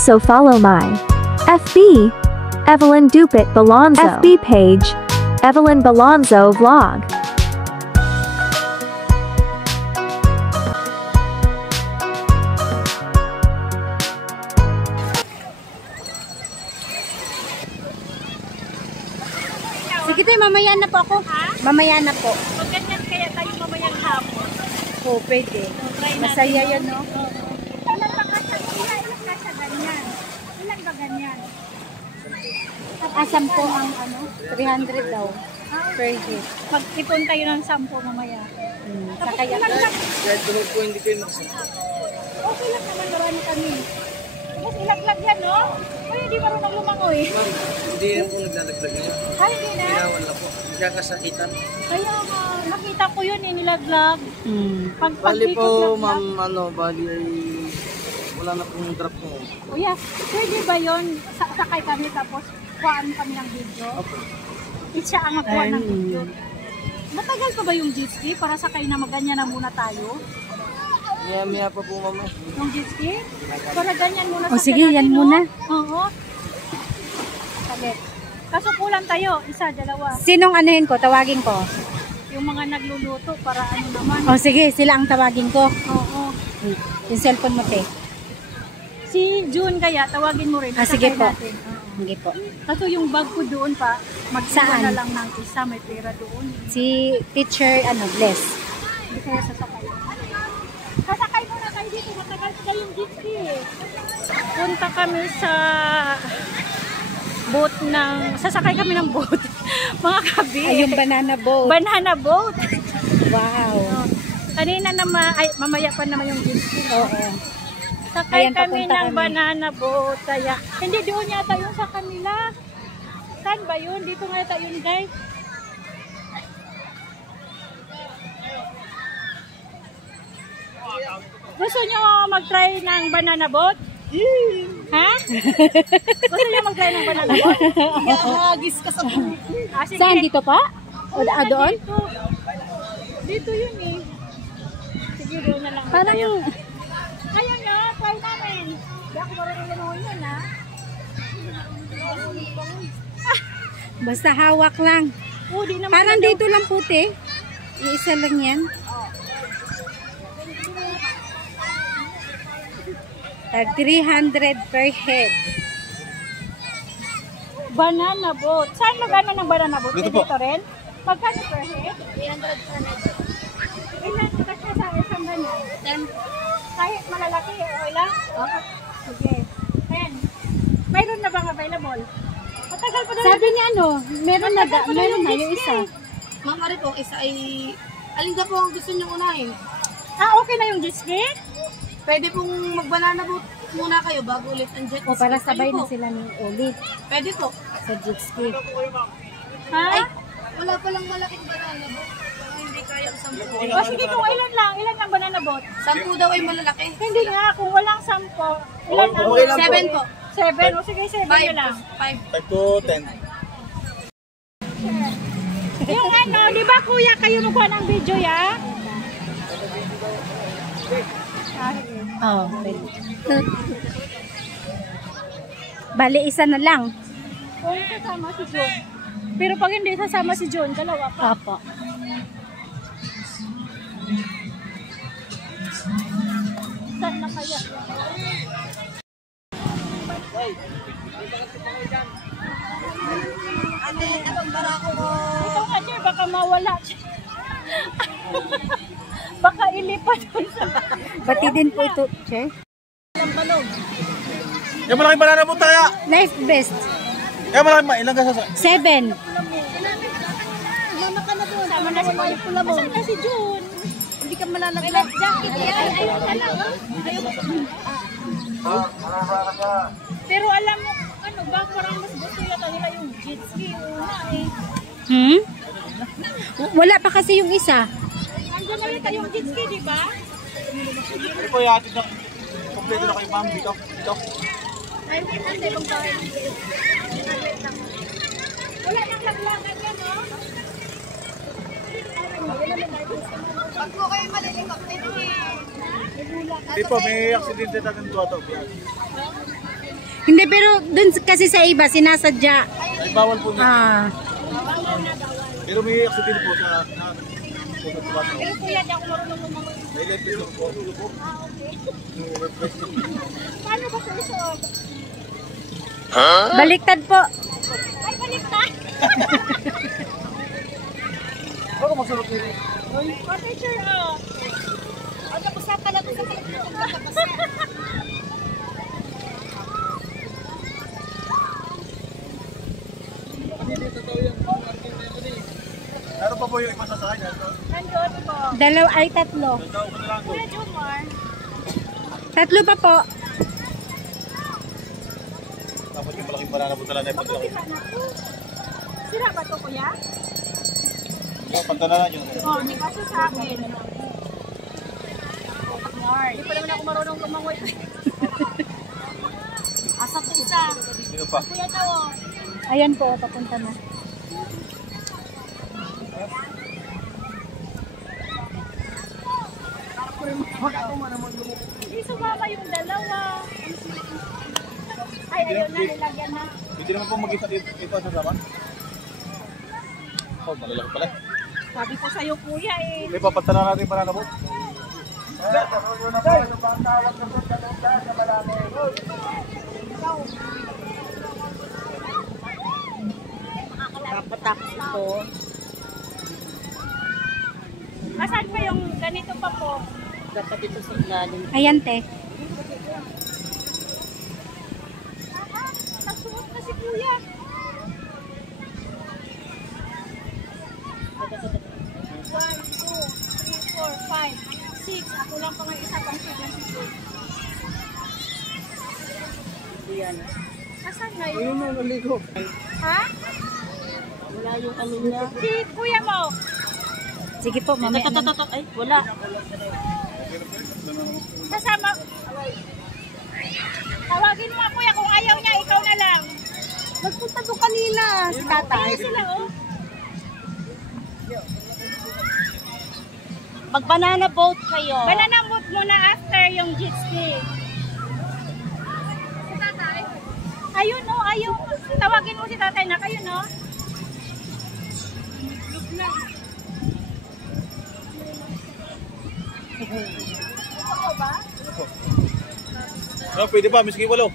Also follow my FB Evelyn Dupit Balonzo FB page Evelyn Balonzo Vlog. Sige tayo, mamaya na po ako. Ha? Mamaya na po. Pag ganyan kaya tayo mamayang hapon. Oo, pwede. Masaya yan, no? Ilan ba kasya ganyan? Ilan ba ganyan? Asam po ang 300 daw. Per head. Mag-ipon tayo ng 10 mamaya. Sa kaya. Kahit tulog po hindi kayo makasama. Okay lang naman, marami kami. Tapos ilaglag yan, no? Uy, hindi marunong lumangoy. Ma'am, hindi yan po naglalaglag niya. Ay, hindi na. Ginawan na po. Hindi ka kasakitan. Kaya nakita ko yun, nilaglag. Bali po, ma'am, bali ay wala na pong drop mo. Kuya, pwede ba yun? Sakay kami tapos kuhaan kami ng video? Siya ang magkuha ng video. Matagal pa ba yung jet ski para sakay na magganyan na muna tayo? Maya pa po, ma'am. Yung jet ski? Para ganyan muna O sige, yan natin, muna. Oo. Salit. Kaso kulang tayo, isa, dalawa. Sinong anuhin ko? Tawagin ko. Yung mga nagluluto para ano naman. O sige, sila ang tawagin ko. Oo. Yung cellphone mo, te. Si June kaya, tawagin mo rin. Sige Sakay po. natin. Oo. Sige po. Kaso yung bag ko doon pa, Saan? na lang ng isa, may pera doon. Si teacher, Bless. Hindi kaya sasakay. Sasakay muna tayo dito, matagal pa yung jet ski eh. Punta kami sa boat ng, sasakay kami ng boat. Mga kabi. Ay, yung banana boat. Banana boat. Wow. Kanina mamaya pa naman yung jet ski. Oo. Sakay Ayan, kami papunta ng kami. banana boat. Kaya, hindi doon yata yung sa kanila. Saan ba yun? Dito nga yata yun, guys. Gusto nyo mag-try ng banana boat? Ha? Gusto nyo mag-try ng banana boat? Hagis ka sa Sige. Saan? Dito pa? O doon? Dito. Dito yun eh. Sige, doon na lang. Parang Ayaw nyo, try namin. Hindi ako marunong lumawan yun, ha? basta hawak lang. Di naman Parang na daw. dito lang puti. Iisa lang yan. Tag 300 per head. Banana boat. Saan magkano ng banana boat? Dito po. Dito rin? Magkano per head? 300 per head. Ilan kasi sa isang ganyan? 10. Kahit malalaki, okay lang? Okay. Sige. Ayan. Mayroon na bang available? Matagal pa na. Sabi niya meron na yung isa. Ma'am, ari po, isa ay... Alin ka po ang gusto nyo unahin? Okay na yung jet ski? Pwede pong mag-banana boat muna kayo bago ulit ang jet ski. O para sabay Kayo na po. sila ng ulit Pwede po. sa jet ski. Ha? Ay, wala palang malaking banana boat. Pero hindi kaya ang 10. O sige kung ilan lang banana boat? 10 daw ay malalaki. Hindi nga, kung walang 10, ilan ang? Okay lang po. 7 po. 7? O sige, 7 na lang. 5. 5 to 10. Yung di ba kuya kayo magkuha ng video ya? Oh, bali isa na lang. Kung sasama si John. Pero pag hindi sasama si John, dalawa pa. Opo. Saan na kaya? Ate, atong barako ko. Ito nga siya, baka mawala siya. Baka ilipat dun sa... Bati din po ito, Che. Yung malaking banana mo tayo! Life best. Yung malaking ilang ka sa... 7. Mama ka na doon. Sama na si Kuya Pula mo. Saan na si John? Hindi ka malalagay. May life jacket yan. Ayaw ka lang. Pero alam mo, ba, parang mas gusto yata nila yung jet ski. Wala pa kasi yung isa. Andiyan na yata yung jet ski, di ba? Ano po yung atin na... Kompleto na kayo, ma'am. Dito. Ay, hindi bang bahay. Wala nang laglagan yan, no? Pag po kayo malilikap, Hindi po, may aksidente na ganito ito. Hindi, pero dun kasi sa iba, sinasadya. Ay, bawal po niya. Ah. Pero may aksidin po sa tubato. Pero kuya, di ako marunong lumangoy. May life vest po. Paano ba ito isuot? Baliktad po. Ay, baliktad! Ako magsulot nito. Oh, teacher, oh. O, tapos na pala ito sa teacher. Tapos na. Meron pa po yung iba sa kanya. Nandun po. Dalaw ay tatlo. Kuya Jomar. Tatlo pa po. Tapos yung malaking banana po talaga. Sira ba ito, kuya? Yung pantananan yun. Oo, hindi kasi sa akin. Hindi pa naman ako marunong lumangoy. Asa po isa. Sino pa? Kuya daw, oh. Ayan po, papunta na. Hindi sumama yung dalawa. Ay, ayun na, nilagyan na. Hindi naman po mag-isa ito sa sama. Oh, malalaki pala. Sabi ko sa'yo, kuya, eh. May papantananan natin yung banana po. Nakapatapos ito. Asan pa yung ganito pa po? Dapat ito sa ilalim. Ayan, te. Nagsuot na si kuya. One, two, three, four, five, six. Ako lang pa ng isa pang 72. Yan. Asan na yun? Ayun na, naligo. Ha? Wala yung ano niya. Si kuya mo. Sige po, mamaya. Ay, wala. Kasama. Tawagin mo nga kuya kung ayaw niya, ikaw na lang. Nagpunta doon kanina si tatay. Kaya sila, oh. Mag-banana boat kayo. Banana boat muna after yung jet ski. Si tatay? Ayun, oh, ayun. Tawagin mo si tatay na kayo, no? Look na. Ako ba? No, pwede ba? Miski walo.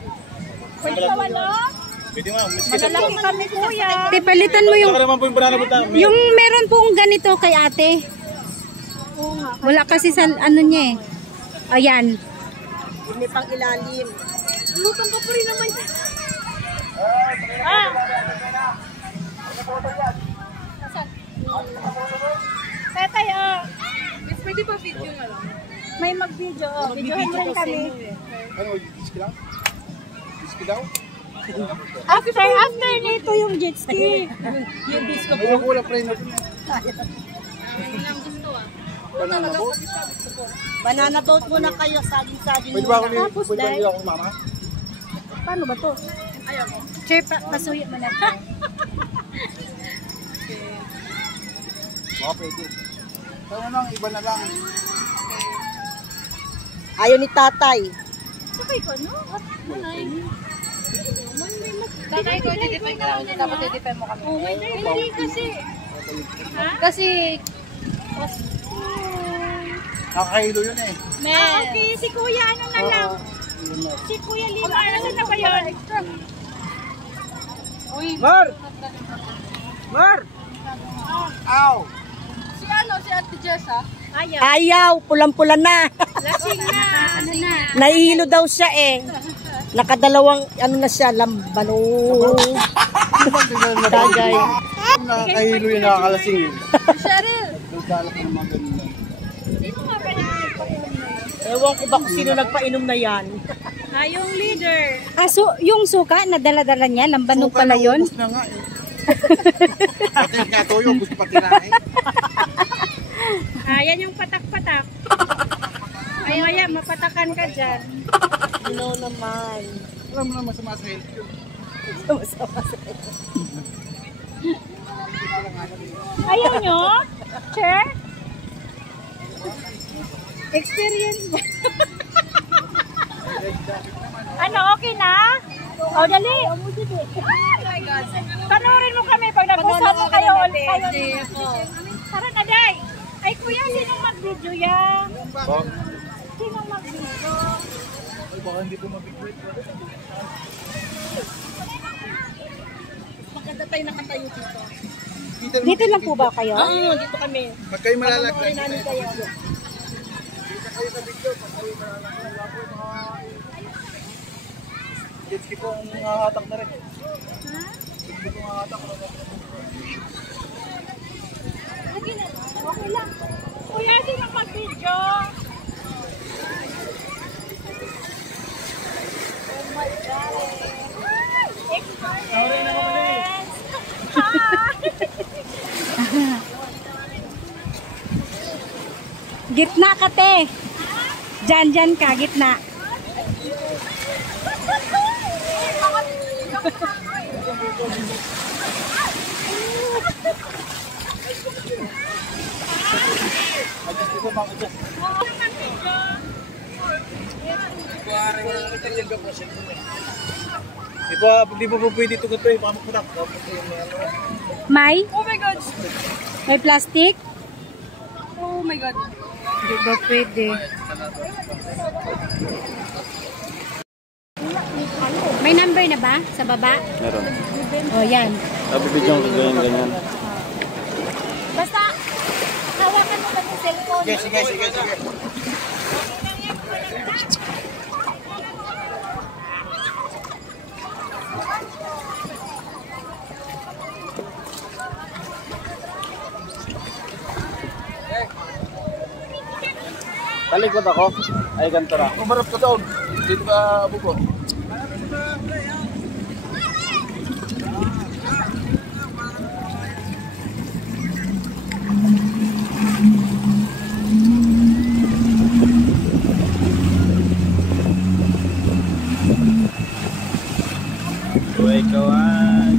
Pwede ba walo? Pwede ma, miski sa Malaki kami, kuya. Te, palitan mo yung... Saka naman po yung banana po tayo. Yung meron pong ganito kay ate. Wala kasi sa ano niya eh. Ayan. Hindi pang ilalim. Lutang ka pa rin naman. Ah! Tatay, oh. Pwede ba video nga lang? May mag-video, oh. Videohan rin kami. Ano, miski lang? Miski daw? After nito yung jet ski. Yung disco Kulang kulang pre. Banana po? Banana boat muna kayo, saging-saging Pwede ba ako muna. pwede ba ako mama? Paano ba to? Sir, pasuyo mo na. Baka pwede. Kaya lang, iba na lang. Ayaw ni tatay. Sakay ko, no? Tatay ko, didipay ka lang. Dapat didipay mo kami. Oh, hindi kasi. Ha? Kasi, Nakakahilo yun eh. okay, si kuya, ano na lang? Si kuya Lino, ano na ba yun? Mar! Mar! Ow! Si ano, si Ate Jessa? Ayaw. Ayaw, pulang-pula na. Lasing na. Ano na? Nahihilo daw siya eh. Nakadalawang, ano na siya, lambano. Tagay. Nakakahilo yun, nakakalasing yun. Cheryl. Nagdalak ng mga ganun lang. Sino nga ba yung nagpainom na yun? Ewan ko ba kung sino nagpainom na yan. Yung leader. Ah, so, yung suka na dala-dala niya, lambanog pala yun? Ubus na nga eh. Pati nga toyo, ubus pa kinain. Yan yung patak-patak. Ay, maya, mapatakan ka dyan. Ano naman. Alam mo na masama sa health yun. Ayaw nyo? Sure? Experience ba? Ano, okay na? O, dali. Oh my God. Panoorin mo kami pag nag-usap mo kayo. Tara na, day. Ay, kuya, sinong mag-video yan? Sinong mag-video? Ay, baka hindi po mabigwit. Maganda tayo nakatayo dito. Dito lang po ba kayo? Oo, dito kami. Pag kayo malalagay. Panoorin namin kayo. Kayo sa video, pag kayo malalagay. Wala po yung mga... Jet ski po ang hahatak na rin. Jet ski po ang hahatak na rin. Okay lang. Kuya, sinong mag-video? Oh my God. Sorry na kami. Gitna ka, te. Dyan ka, gitna. Adjust ko mga adjust. Di ba po pwede ito ganito eh, pamakputak. May? Oh my God. May plastic? Oh my God. Di ba pwede? May number na ba sa baba? Meron. O, yan. Nabibidyo ko ganyan. Basta, hawakan mo lang yung cellphone. Sige. Talikod ako. Ay, ganito na. Umarap ka doon. Dito ka buko. Uy, kawan.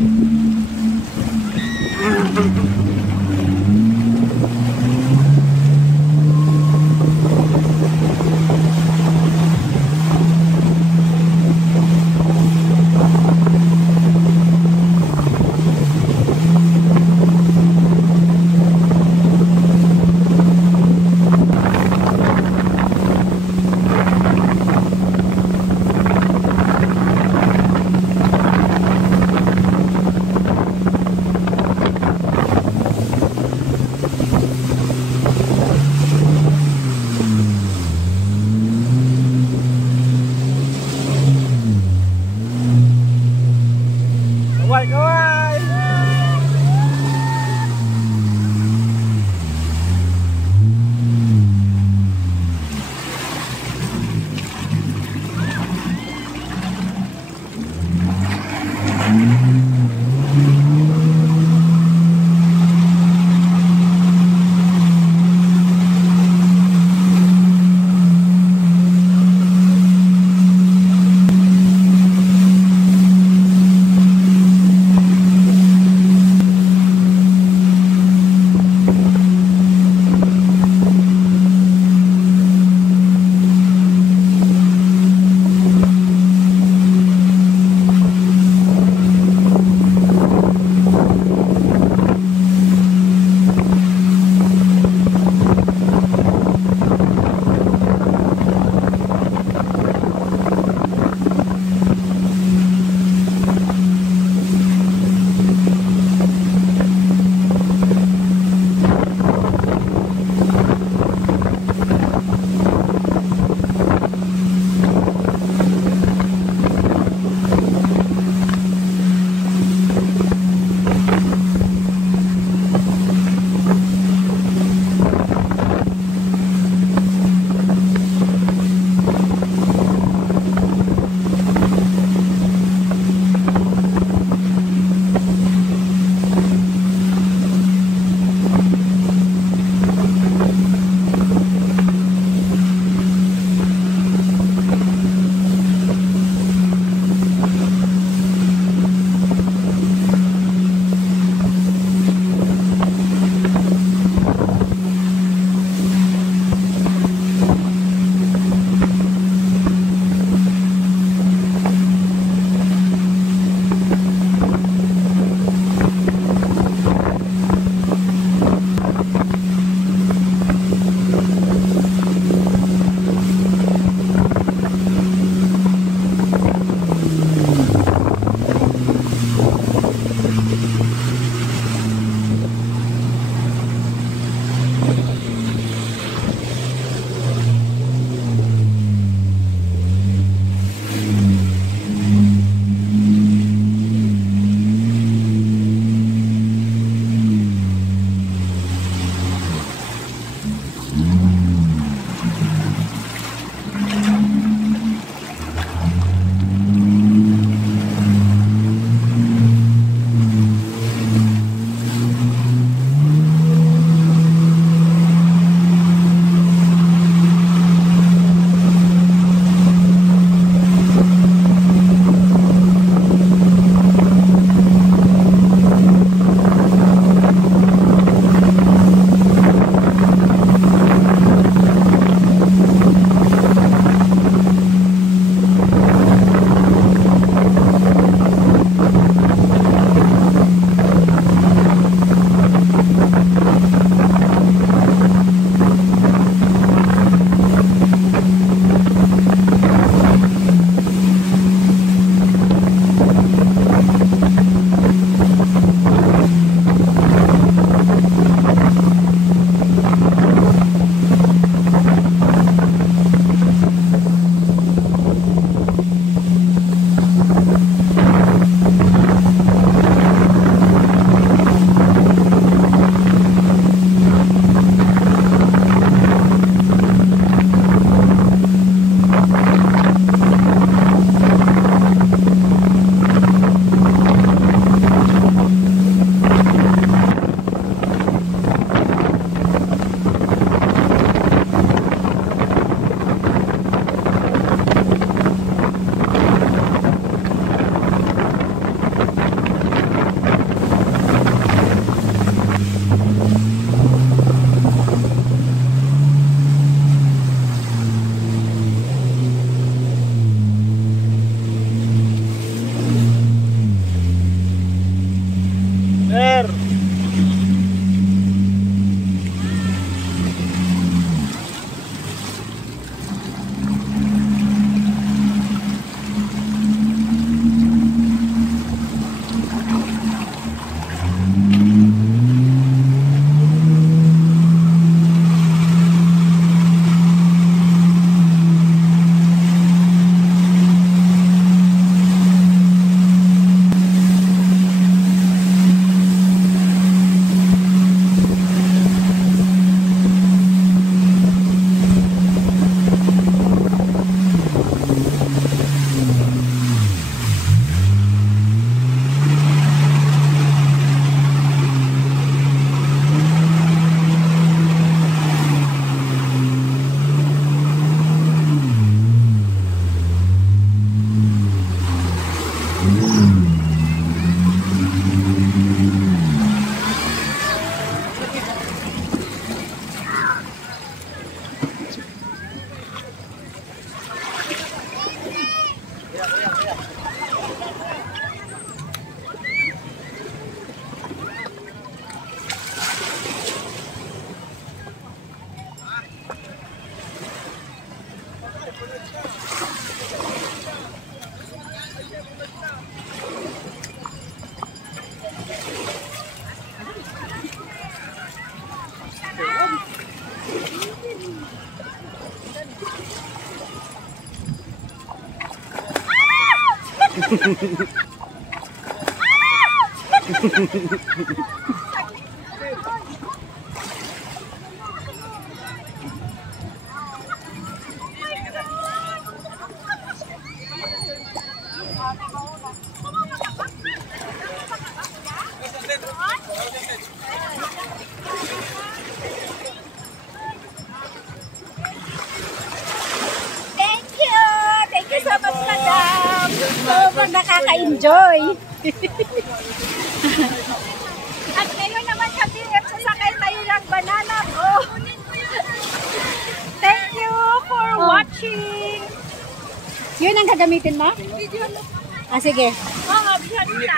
Sir! Thank you so much, madam. Sobrang nakaka-enjoy. At ngayon naman kami, sasakay tayo ng banana boat. Thank you for watching. Yun ang gagamitin mo? Ah, sige. Oo, bihan mo na.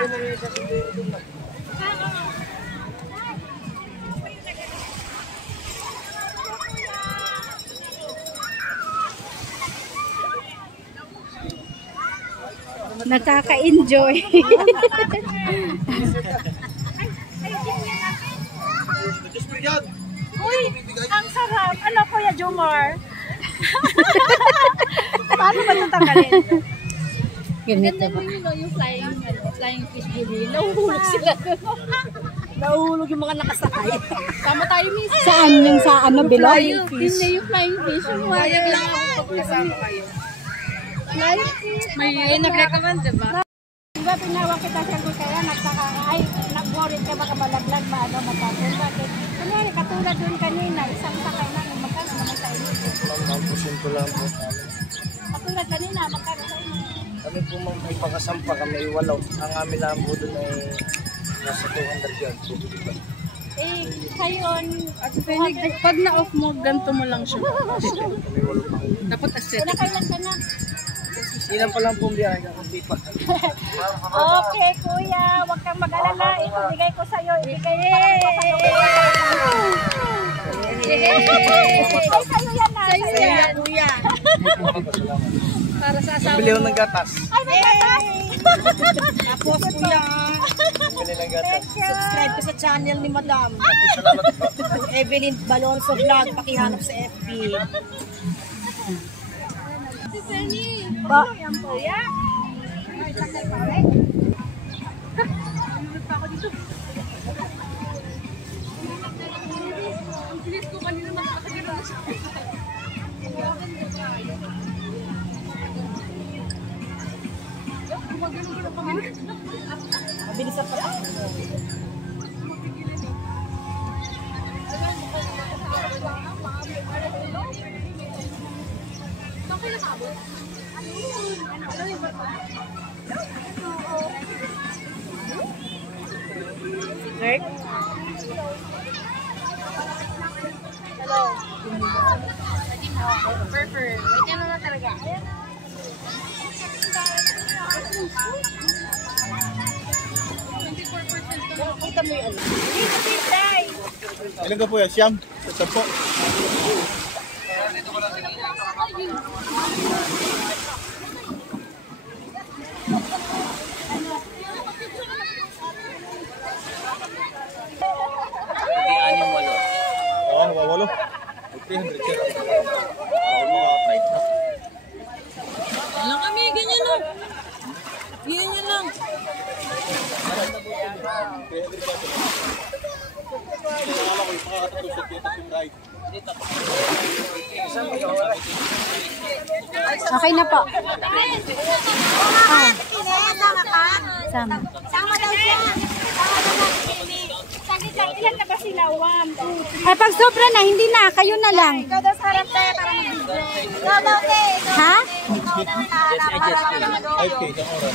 Nakaka-enjoy. Uy, ang sarap. Ano, Kuya Jomar? Paano ba itong tanggalin? Ganito ba? Yung flying fish gili. Nahuhulog sila. Nahulog yung mga nakasakay. Sama tayo, miss. Saan yung sa ano below? Yun na yung flying fish. Wayag lang ako pagkasama kayo. Flying fish. May nag-recommend, diba? Diba tinawag kita siya kung kaya ay nag-worried ka baka malaglag matapon. Bakit? Kunyari katulad doon kanina, isang sakay na magkano naman sa inyo. Ma'am, po lang po. Katulad kanina, magkano sa inyo. Kami po ma'am, may pakasampa kami, walaw. Ang amin lang po doon ay nasa 200 yan. Eh, ngayon, Pag na-off mo, ganito mo lang siya. Kami walaw pa. Dapat aesthetic. nakailan ka na. Ilan pa lang po biyahe ka kung di pa. Okay, kuya, huwag kang mag-alala. Ito, bigay ko sa'yo. Ibigay ko para sa Ay, sa'yo yan na. Sa'yo yan, kuya. Para sa asawa Bili ko ng gatas. Ay, may gatas. Tapos, kuya, Bili ng gatas. subscribe ko sa channel ni Madam. Salamat po. Evelyn Balonso Vlog. Pakihanap sa FB. Ba? Yan po, ya. Mabilis sa patakbo. Perfect. Wait na talaga. Ayan. Kita mo yan. Ilan ka po yan? Siyam? Sampo? Oo, mawawalo. 300 siya. Lang kami, ganyan lang. Ganyan lang. Okay na po. Sama daw siya. Ilan na ba sila? 1, 2, 3. Ay, pag sobra na, hindi na. Kayo na lang. Ikaw daw sa harap tayo para mag-video. Ikaw daw, te. Ha? Ikaw daw na 5K isang oras.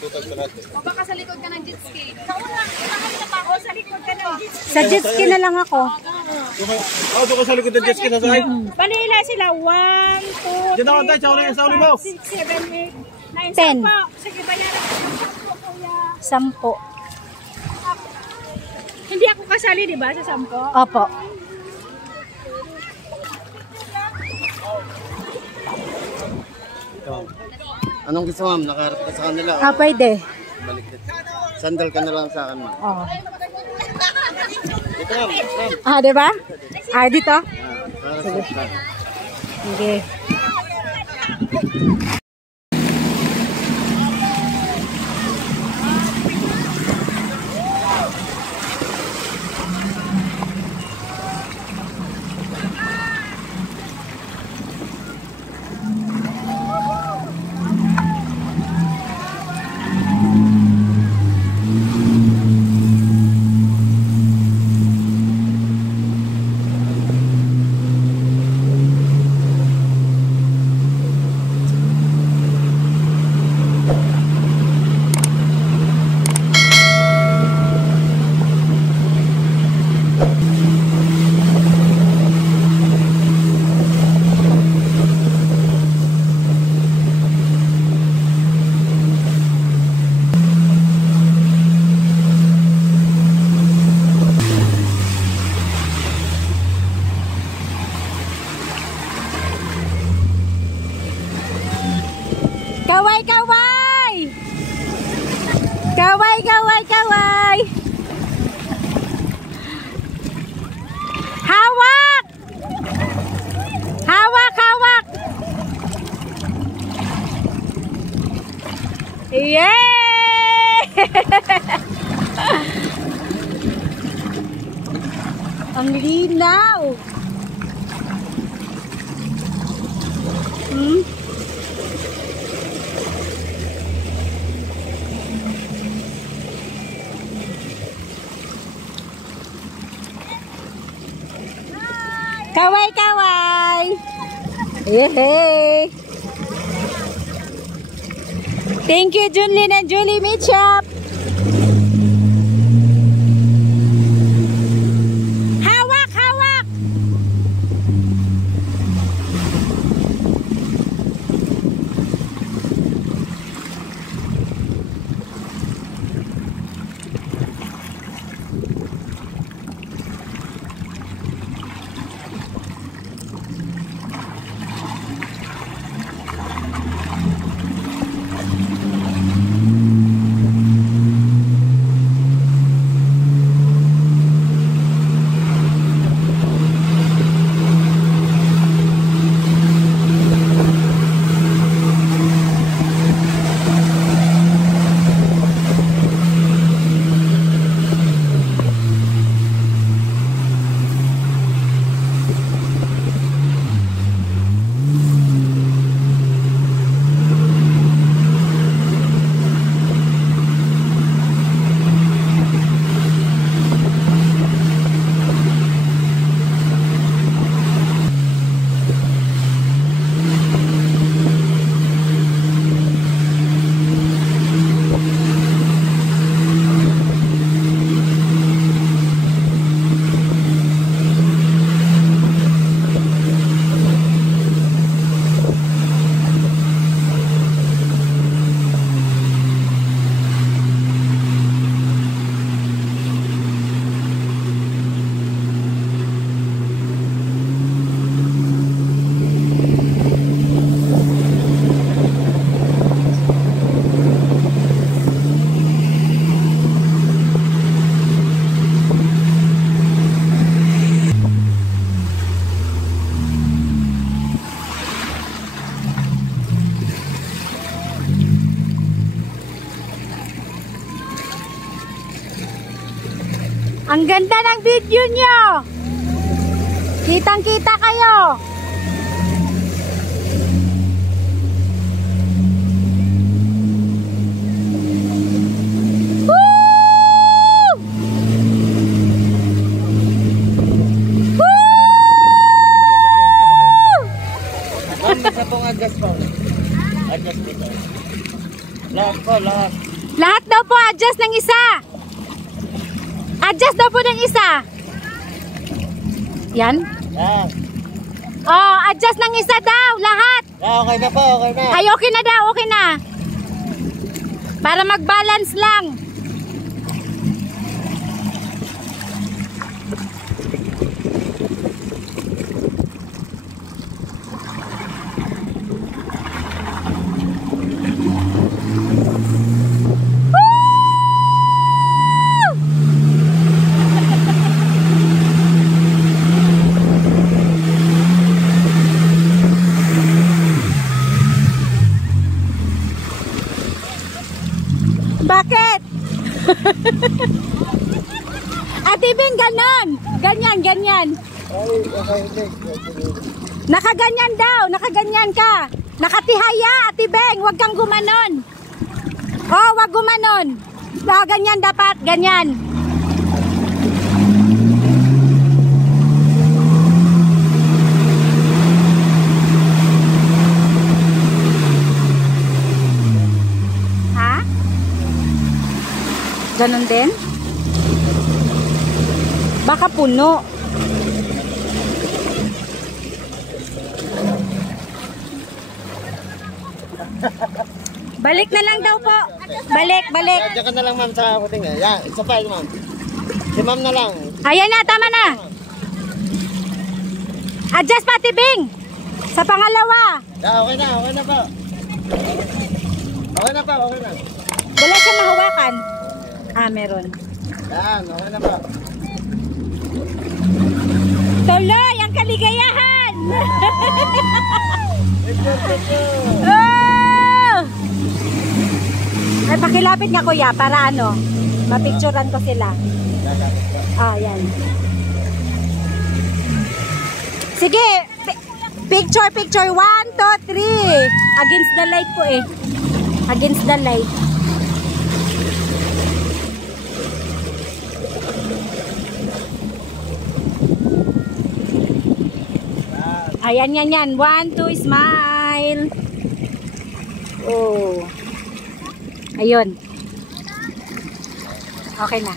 Total sa lahat. baka sa likod ka ng jet ski. Sa una, pa ako sa likod ka ng jet ski. Sa jet ski na lang ako. Doon ka sa likod ng jet ski sasakay. Balila sila. 1, 2, Diyan ako tayo, sa uli mo. 6, 7, 8, 9, 10. 10. Sige, bayaran ko ng 10, kuya. 10. Hindi ako kasali, di ba, sa 10? Opo. Anong gusto ma'am? Nakaharap ka sa kanila. Pwede. Baliktad. Sandal ka na lang sa akin ma'am. Oh. Ito ma'am. Diba? Dito? Para sa Sige. Kaway, kaway! Kaway, kaway, kaway! Hawak! Hawak, hawak! Yay! Ang linaw! Kaway, kaway! Yay! Thank you, Junlin and Julie Mitchell! Hawak, hawak! Ang ganda ng video nyo. Kitang-kita kayo. Ma'am, isa pong adjust po. Adjust dito. Lahat po, lahat. Lahat daw po adjust ng isa. Adjust daw po ng isa. Yan. Yan. Oh, adjust ng isa daw, lahat. Okay na po, okay na. Ay, okay na daw, okay na. Para mag-balance lang. Bakit? Ate Ben, ganon. Ganyan, ganyan. Nakaganyan daw, nakaganyan ka. Nakatihaya, Ate Ben, huwag kang gumanon. Oh, huwag gumanon. Oh, ganyan dapat, ganyan. Ganon din? Baka puno. Balik na lang daw po. Balik, balik. Diyan ka na lang ma'am sa kuting. Yan, isa pa ma'am. Si ma'am na lang. Ayan na, tama na. Adjust pa, Tibing. Sa pangalawa. Yeah, okay na po. Okay na po, okay na. Wala siya mahawakan. Ah, meron. Yan, okay na po. Tuloy ang kaligayahan! Oh! Ay, pakilapit nga kuya para ano, mapicturean ko sila. Ah, yan. Sige, picture, 1, 2, 3. Against the light po eh. Against the light. Ayan, yan. 1, 2, smile. Oh. Ayun. Okay na.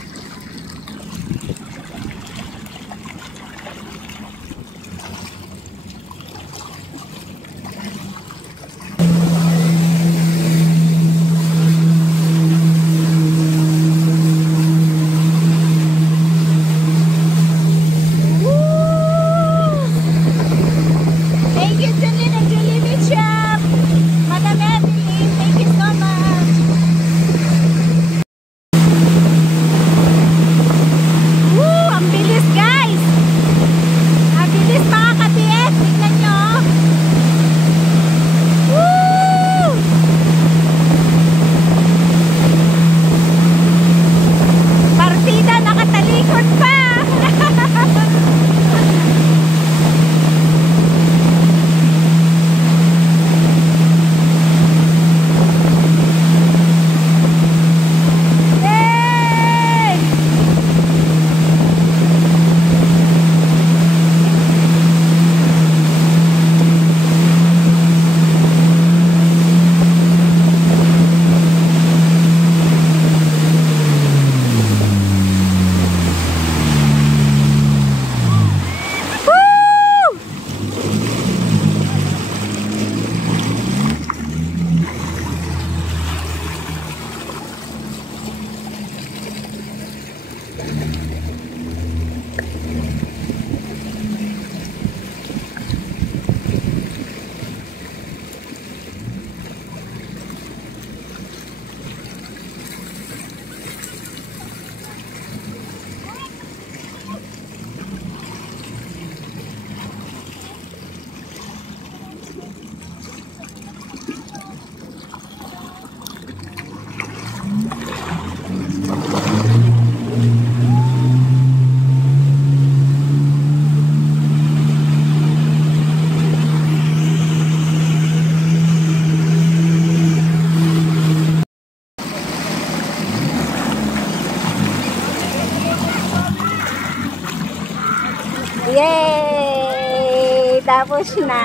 Yay! Tapos na.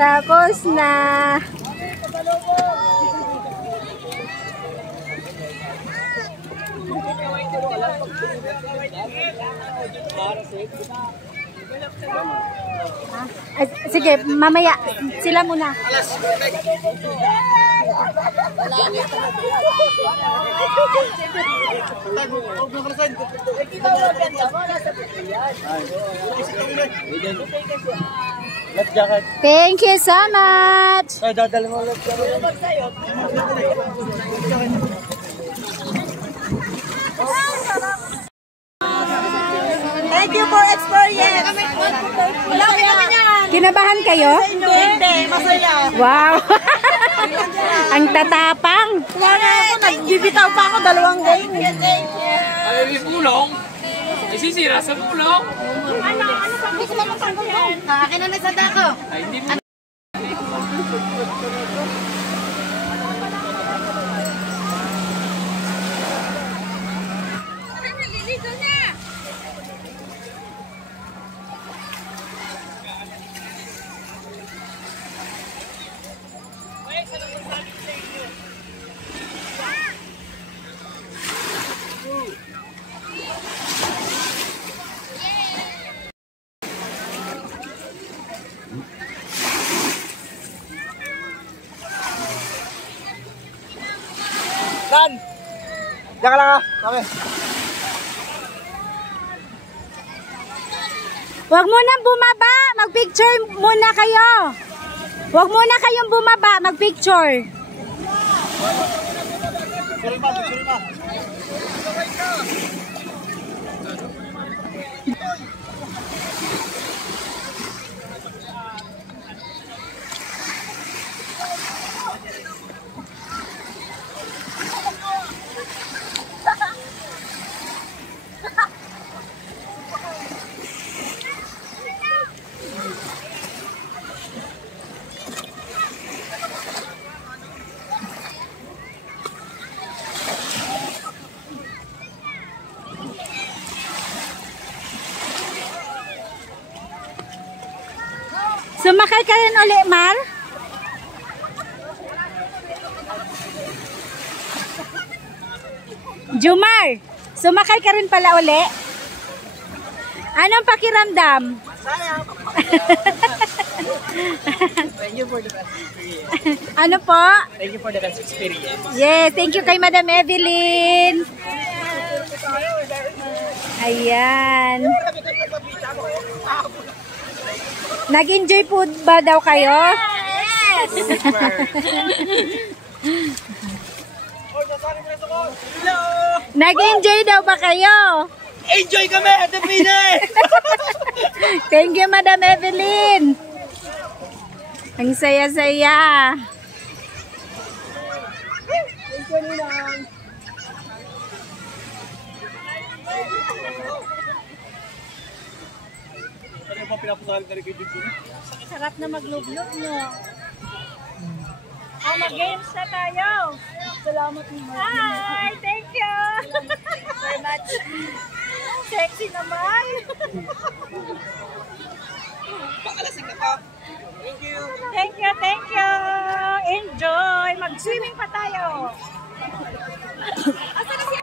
Tapos na. Sige, mamaya. Sila muna. Thank you so much. Ay, dadali mo ulit. Thank you for experience. Kinabahan kayo? Hindi, masaya. Wow! Ang tatapang. Kaya ako, nagbibitaw pa ako 2 game. Ay, may pulong. Ay, sisira sa pulong. Ano pa gusto mo pagkuhan? Akin na nasada ko. Ay, hindi mo. Dan! Diyan ka lang ha. Kami. Huwag muna bumaba. Mag-picture muna kayo. Huwag muna kayong bumaba. Mag-picture. Sorry ma, sorry ma. Sumakay ka rin uli, Mar? Jumar, sumakay ka rin pala uli? Anong pakiramdam? Thank you for the best experience. Ano po? Thank you for the best experience. Yes, thank you kay Madam Evelyn. Ayan. Nag-enjoy po ba daw kayo? Yes! Nag-enjoy daw ba kayo? Enjoy kami at the Pine! Thank you, Madam Evelyn. Ang saya-saya. Ano pa pinapusahan ka rin kay Dito? Sarap na maglublob nyo. Mag-games na tayo. Salamat naman. Hi! Thank you! Very much. Sexy naman. Pakalasing ka pa. Thank you. Thank you, thank you. Enjoy. Mag-swimming pa tayo. Asa na si